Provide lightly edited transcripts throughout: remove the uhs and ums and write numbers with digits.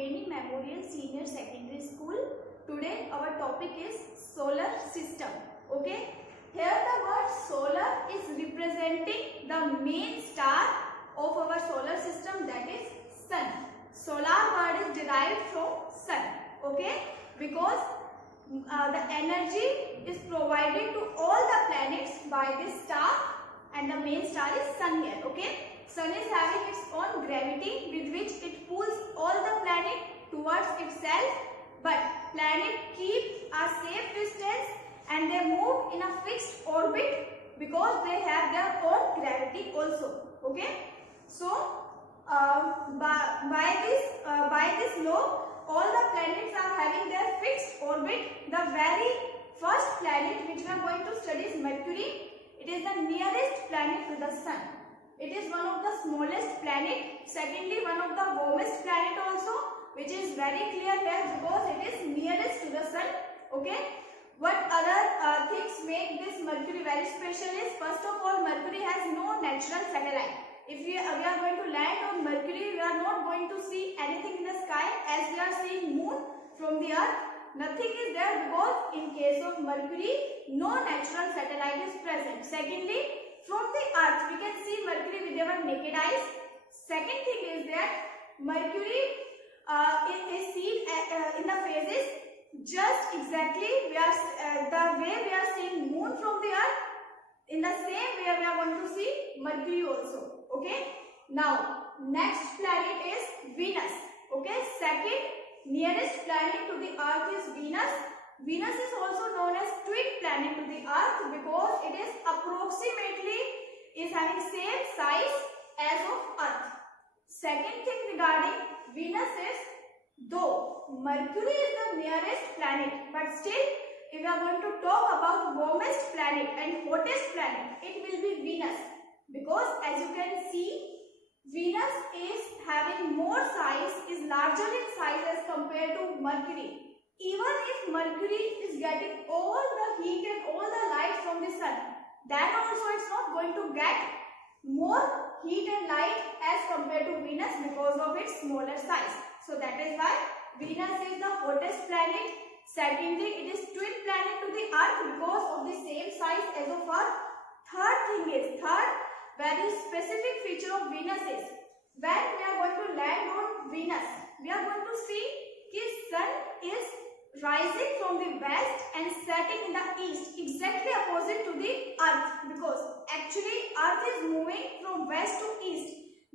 Tripeni Memorial Senior Secondary School. Today our topic is solar system. Okay, here the word solar is representing the main star of our solar system, that is sun. Solar word is derived from sun. Okay, because the energy is provided to all the planets by this star, and the main star is sun here. Okay, sun is having its own gravity with which it pulls all the planet towards itself, but planet keep a safe distance and they move in a fixed orbit because they have their own gravity also. Okay, so by this law, all the planets are having their fixed orbit. The very first planet which we are going to study is Mercury. It is the nearest planet to the sun. It is one of the smallest planet. Secondly, one of the warmest planet also, which is very clear here because it is nearest to the sun. Okay. What other things make this Mercury very special is, first of all, Mercury has no natural satellite. If we are going to land on Mercury, we are not going to see anything in the sky as we are seeing moon from the earth. Nothing is there because in case of Mercury, no natural satellite is present. Secondly, from the earth we can see Mercury with our naked eyes. Second thing is that Mercury is seen in the phases just exactly the way we are seeing moon from the earth. In the same way we are going to see Mercury also. Okay, now next planet is Venus. Okay, second nearest planet to the earth is Venus. Venus is also known as twin planet to the earth because it is approximately having same size as of earth. Second thing regarding Venus is, though Mercury is the nearest planet, but still if we are going to talk about warmest planet and hottest planet, it will be Venus, because as you can see, Venus is having more size, is larger in size as compared to Mercury. Even if Mercury is getting all the heat and all the light from the sun, then also it's not going to get more heat and light as compared to Venus because of its smaller size. So that is why Venus is the hottest planet. Secondly, it is twin planet to the earth because of the same size as of earth. Third very specific feature of Venus is, when we are going to land on Venus, we are going to see the sun is rising from the west and setting in the east, exactly opposite to the earth, because actually earth is moving from west to east.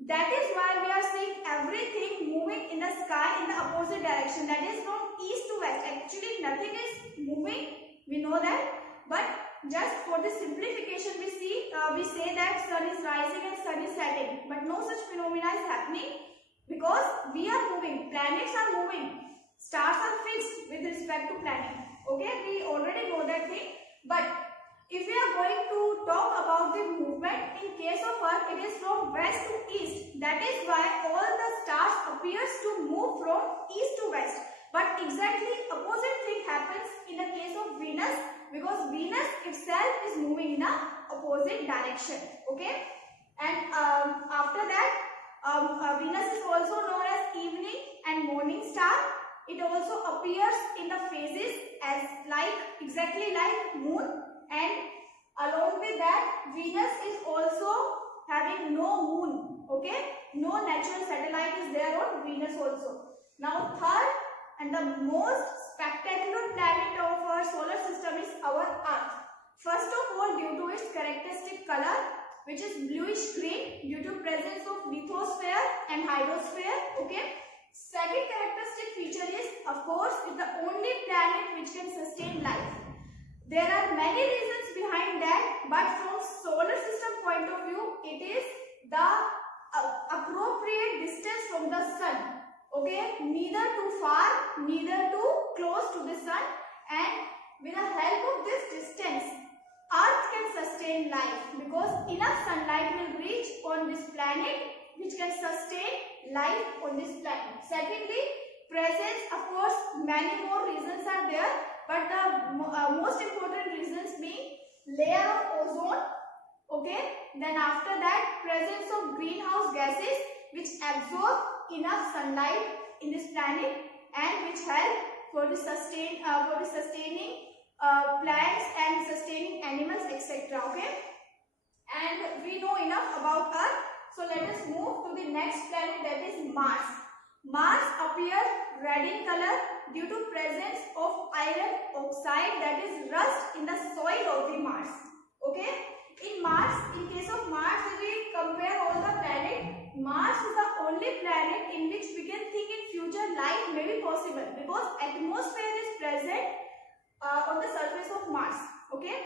That is why we are seeing everything moving in the sky in the opposite direction, that is from east to west. Actually nothing is moving, we know that, but just for the simplification we say that sun is rising and sun is setting, but no such phenomena is happening because we are moving, planets are moving, stars are fixed with respect to planet. Okay, we already know that thing, but if we are going to talk about the movement in case of earth, it is from west to east. That is why all the stars appears to move from east to west, but exactly opposite thing happens in the case of Venus, because Venus itself is moving in a opposite direction. Okay, and after that Venus is also known as evening and morning star. It also appears in the phases as exactly like moon, and along with that Venus is also having no moon. Okay, no natural satellite is there on Venus also. Now third and the most spectacular planet of our solar system is our Earth. First of all, due to its characteristic color, which is bluish green due to presence of lithosphere and hydrosphere. Okay. Second characteristic feature is, of course, it's the only planet which can sustain life. There are many reasons behind that, but from solar system point of view, it is the appropriate distance from the sun. Okay, neither too far, neither too close to the sun, and with the help of this distance, Earth can sustain life because enough sunlight will reach on this planet which can sustain life on this planet. Secondly, presence, of course, many more reasons are there, but the most important reasons being layer of ozone. Okay, then after that, presence of greenhouse gases which absorb enough sunlight in this planet and which help for the sustaining plants and sustaining animals, etc. Okay, and we know enough about Earth. So let us move to the next planet, that is Mars. Mars appears red in color due to presence of iron oxide, that is rust, in the soil of the Mars. Okay, in case of Mars, if we compare all the planets, Mars is the only planet in which we can think in future life may be possible, because atmosphere is present on the surface of Mars. Okay,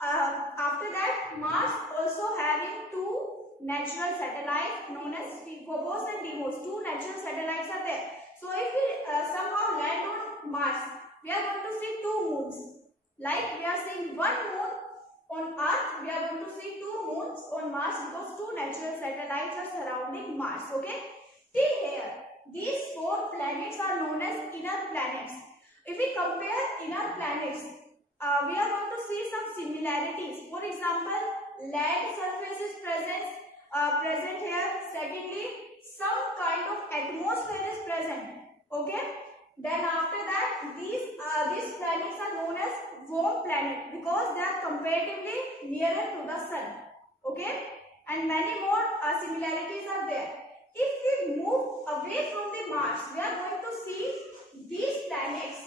after that, Mars also having two natural satellites known as Phobos and Deimos. Two natural satellites are there. So if we somehow land on Mars, we are going to see two moons. Like we are seeing one moon on Earth, we are going to see two moons on Mars, because two natural satellites are surrounding Mars. Okay, till here these four planets are known as inner planets. If we compare inner planets, we are going to see some similarities. For example, land surface is present here. Secondly, some kind of atmosphere is present. Okay, then after that, these planets are known as warm planet, because they are comparatively nearer to the sun. Okay, and many more similarities are there. If we move away from the Mars, we are going to see these planets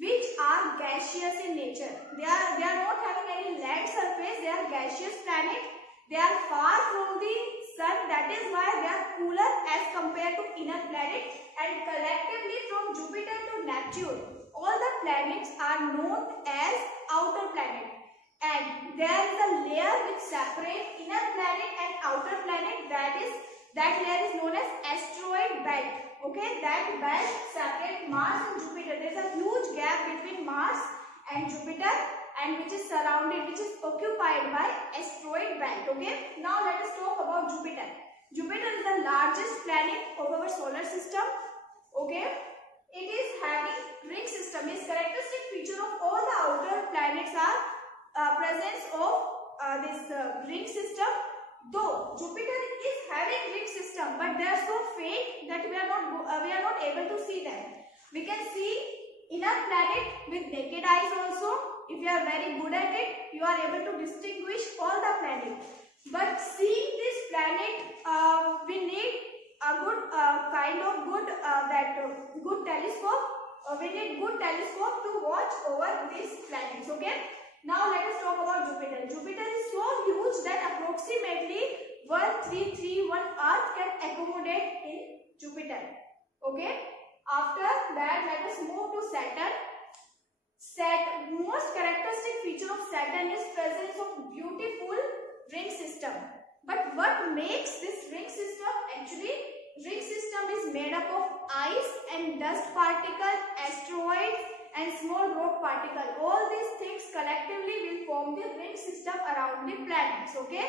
which are gaseous in nature. They are not having any land surface. They are gaseous planets. They are far from the sun. That is why they are cooler as compared to inner planet. And collectively, from Jupiter to Neptune, all the planets are known as outer planet. And there is a layer which separates inner planet and outer planet. That layer is known as asteroid belt. Okay, that belt separates Mars and Jupiter. There is a huge gap between Mars and Jupiter, and which is occupied by asteroid belt. Okay, now let us talk about Jupiter. Jupiter is the largest planet of our solar system. Okay, it is having ring system. Its characteristic feature of all the outer planets are presence of this ring system. Though Jupiter is having ring system, but they are so faint that we are not able to see them. We can see inner planet with naked eyes also. If you are very good at it, you are able to distinguish all the planets. But seeing this planet, we need a good good telescope. We need good telescope to watch over these planets. Okay. Now let us talk about Jupiter. Jupiter is so huge that approximately 1331 Earth can accommodate in Jupiter. Okay. After that, let us move to Saturn. Most characteristic feature of Saturn is presence of beautiful ring system. But what makes this ring system? Actually, ring system is made up of ice and dust particle, asteroids, and small rock particle. All these things collectively will form the ring system around the planets. Okay,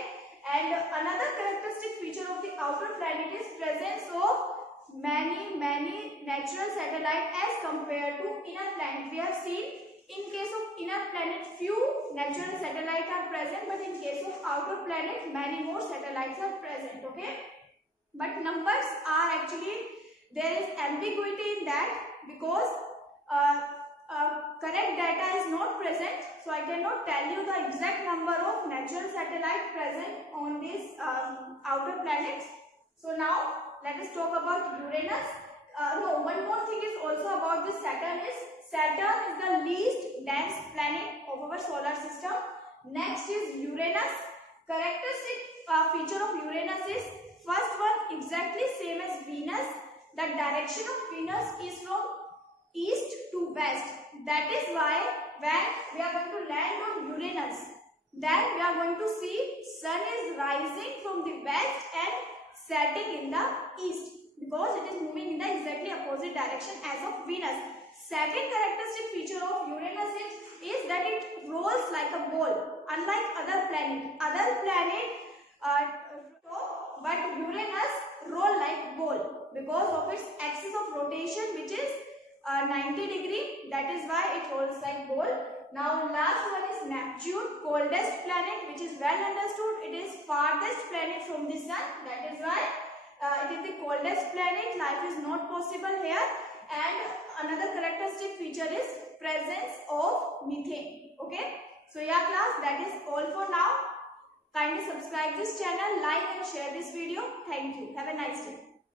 and another characteristic feature of the outer planet is presence of many natural satellites as compared to inner planet. We have seen in case of inner planet few natural satellites are present, but in case of outer planet many more satellites are present. Okay, but numbers are actually, there is ambiguity in that, because correct data is not present, so I cannot tell you the exact number of natural satellites present on these outer planets. So now let us talk about Uranus. One more thing is also about this Saturn is the least dense planet of our solar system. Next is Uranus. Characteristic feature of Uranus is, first one, exactly same as Venus. The direction of Venus is from east to west. That is why when we are going to land on Uranus, then we are going to see sun is rising from the west and setting in the east, because it is moving in the exactly opposite direction as of Venus. Second characteristic feature of Uranus is that it rolls like a ball, unlike other planets. But Uranus roll like ball because of its axis of rotation, which is 90 degree. That is why it rolls like ball. Now last one is Neptune, coldest planet, which is well understood. It is farthest planet from the sun. That is why it is the coldest planet, life is not possible here. And another characteristic feature is presence of methane. Okay. So yeah class, that is all for now. Kindly subscribe this channel, like and share this video. Thank you. Have a nice day.